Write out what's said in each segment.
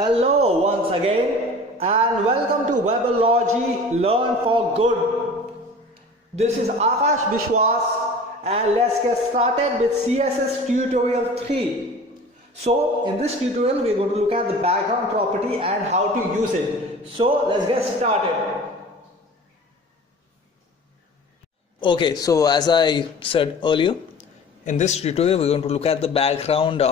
Hello once again and welcome to Webology Learn for Good. This is Aakash Biswas and let's get started with CSS tutorial 3. So in this tutorial we're going to look at the background property and how to use it. So let's get started. Okay, so as I said earlier, in this tutorial we're going to look at the background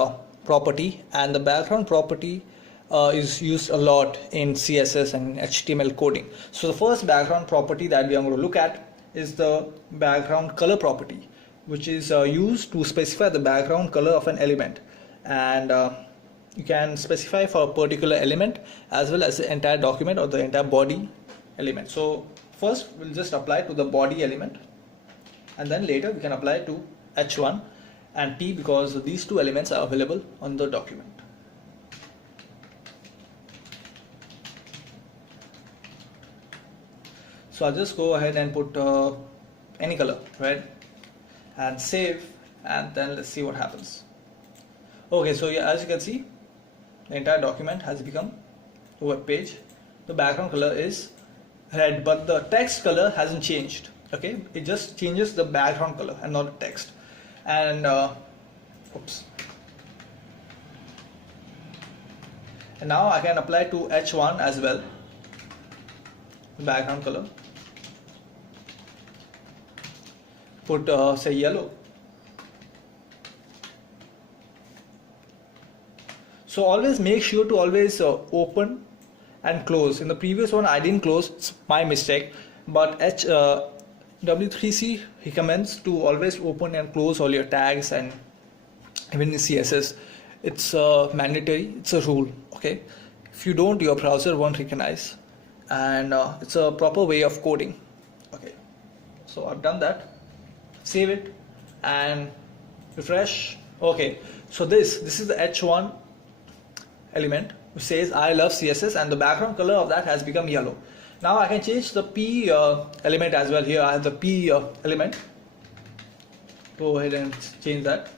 property, and the background property is used a lot in CSS and HTML coding. So the first background property that we are going to look at is the background color property, which is used to specify the background color of an element, and you can specify for a particular element as well as the entire document or the entire body element. So first we'll just apply to the body element, and then later we can apply to H1 and P because these two elements are available on the document. So I'll just go ahead and put any color, red, and save, and then let's see what happens. Okay, so yeah, as you can see, the entire document has become a web page. The background color is red, but the text color hasn't changed. Okay, it just changes the background color and not the text. And oops. And now I can apply to H1 as well, the background color. Put say yellow. So always make sure to always open and close. In the previous one I didn't close, it's my mistake, but W3C recommends to always open and close all your tags, and even in CSS it's mandatory, it's a rule. Okay, if you don't, your browser won't recognize, and it's a proper way of coding. Okay, so I've done that. Save it and refresh. Okay, so this is the H1 element which says I love CSS, and the background color of that has become yellow. Now I can change the P element as well. Here I have the P element. Go ahead and change that.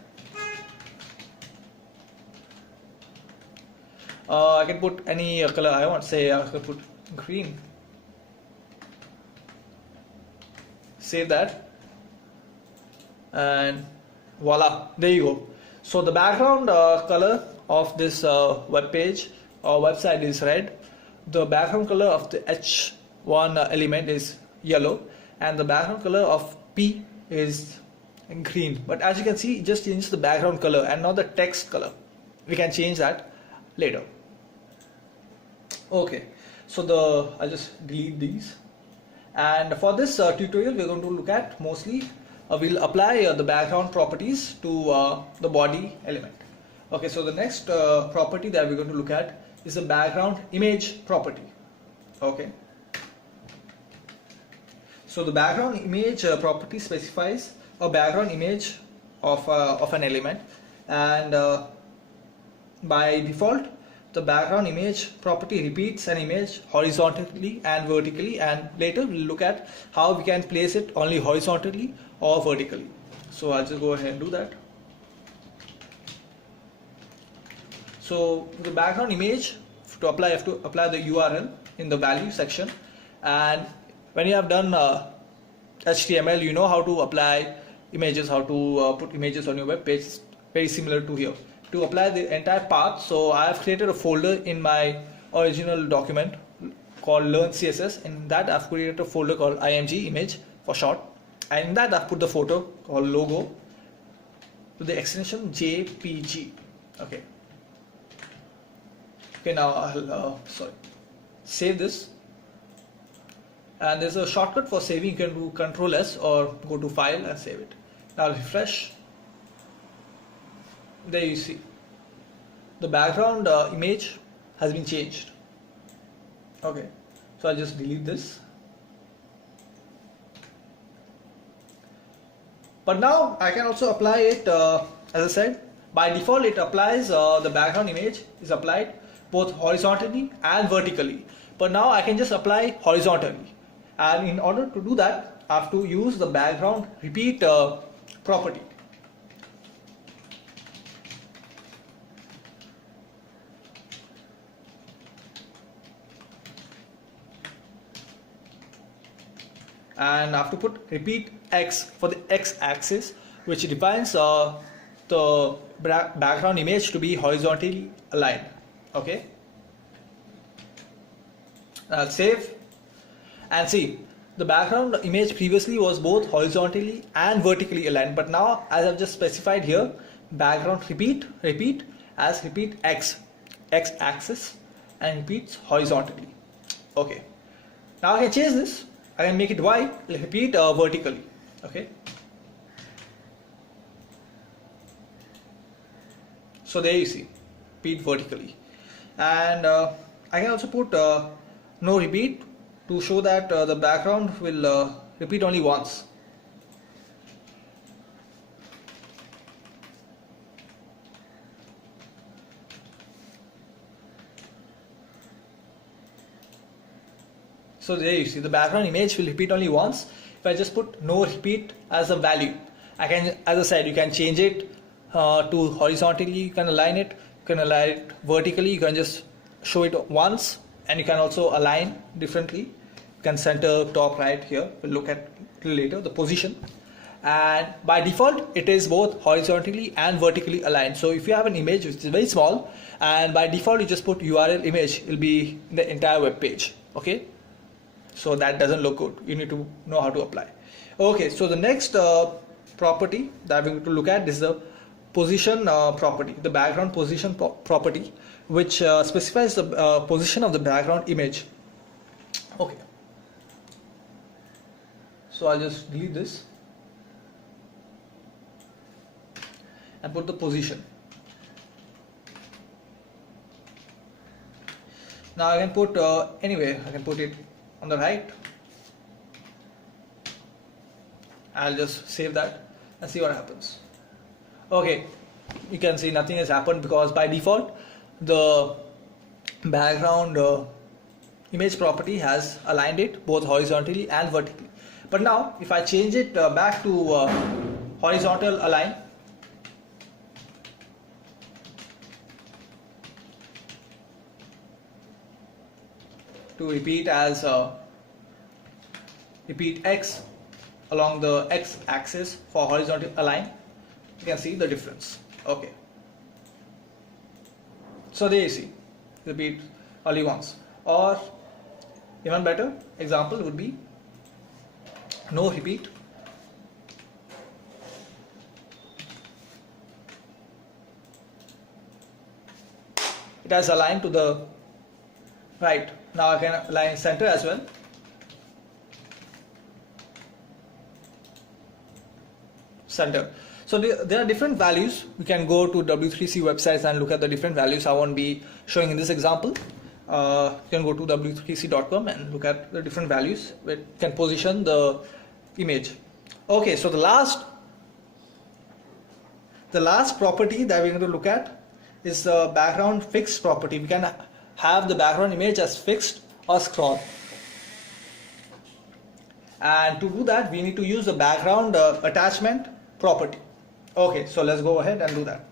I can put any color I want. Say I can put green. Save that. And voila, there you go. So the background color of this web page or website is red. The background color of the H1 element is yellow, and the background color of P is green. But as you can see, it just changes the background color and not the text color. We can change that later. Okay, so I'll just delete these. And for this tutorial, we're going to look at mostly we'll apply the background properties to the body element. Okay, so the next property that we're going to look at is the background image property. Okay, so the background image property specifies a background image of an element, and by default the background image property repeats an image horizontally and vertically, and later we'll look at how we can place it only horizontally or vertically. So I'll just go ahead and do that. So the background image, to apply, you have to apply the URL in the value section, and when you have done HTML, you know how to apply images, how to put images on your web page. It's very similar to here. To apply the entire path, so I have created a folder in my original document called Learn CSS. In that I've created a folder called img image for short, and in that I've put the photo called logo to the extension JPG. Okay. Okay, now I'll save this, and there's a shortcut for saving. You can do Ctrl S or go to File and save it. Now I'll refresh. There you see the background image has been changed. Okay, so I'll just delete this. But now I can also apply it, as I said, by default it applies the background image is applied both horizontally and vertically, but now I can just apply horizontally, and in order to do that I have to use the background repeat property. and I have to put repeat X for the X axis, which defines the background image to be horizontally aligned. Okay, I'll save and see. The background image previously was both horizontally and vertically aligned, but now, as I've just specified here, background repeat as repeat X axis and repeats horizontally. Okay, now I can change this. I can make it Y, repeat vertically. Okay, so there you see, repeat vertically, and I can also put no repeat to show that the background will repeat only once. So there you see, the background image will repeat only once. If I just put no repeat as a value, I can, as I said, you can change it to horizontally, you can align it, you can align it vertically, you can just show it once, and you can also align differently. You can center, top, right. Here we'll look at later the position, and by default it is both horizontally and vertically aligned. So if you have an image which is very small, and by default you just put URL image, it will be the entire web page. Okay, so that doesn't look good. You need to know how to apply. Okay, so the next property that we're going to look at is the position property, the background position property, which specifies the position of the background image. Okay, so I'll just delete this and put the position. Now I can put anyway, I can put it on the right. I'll just save that and see what happens. Okay, you can see nothing has happened because by default the background image property has aligned it both horizontally and vertically. But now if I change it back to horizontal align, to repeat as repeat X along the X axis for horizontal align, you can see the difference. Okay, so there you see, repeat only once. Or even better example would be no repeat, it has aligned to the right. Now I can align center as well. Center. So there are different values. We can go to W3C websites and look at the different values. I won't be showing in this example. You can go to w3c.com and look at the different values where you can position the image. Okay, so the last property that we're going to look at is the background fixed property. We can have the background image as fixed or scroll, and to do that we need to use the background attachment property. Okay, so let's go ahead and do that.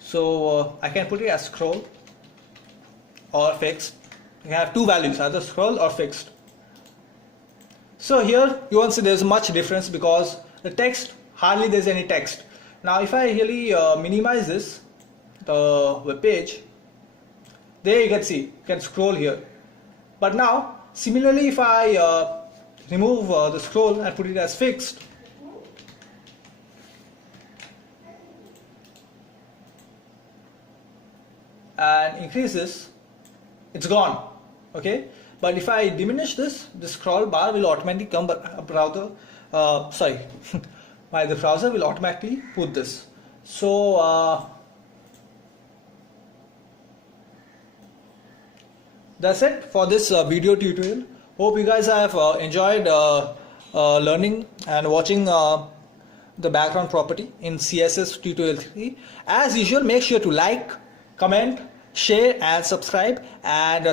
So I can put it as scroll or fixed. You have two values, either scroll or fixed. So here you won't see there's much difference because the text, hardly there's any text. Now if I really minimize this, the web page, there you can see, you can scroll here. But now similarly if I remove the scroll and put it as fixed, and increase this, it's gone. Okay, but if I diminish this, the scroll bar will automatically come, but browser the browser will automatically put this. So that's it for this video tutorial. Hope you guys have enjoyed learning and watching the background property in CSS tutorial 3. As usual, make sure to like, comment, share and subscribe, and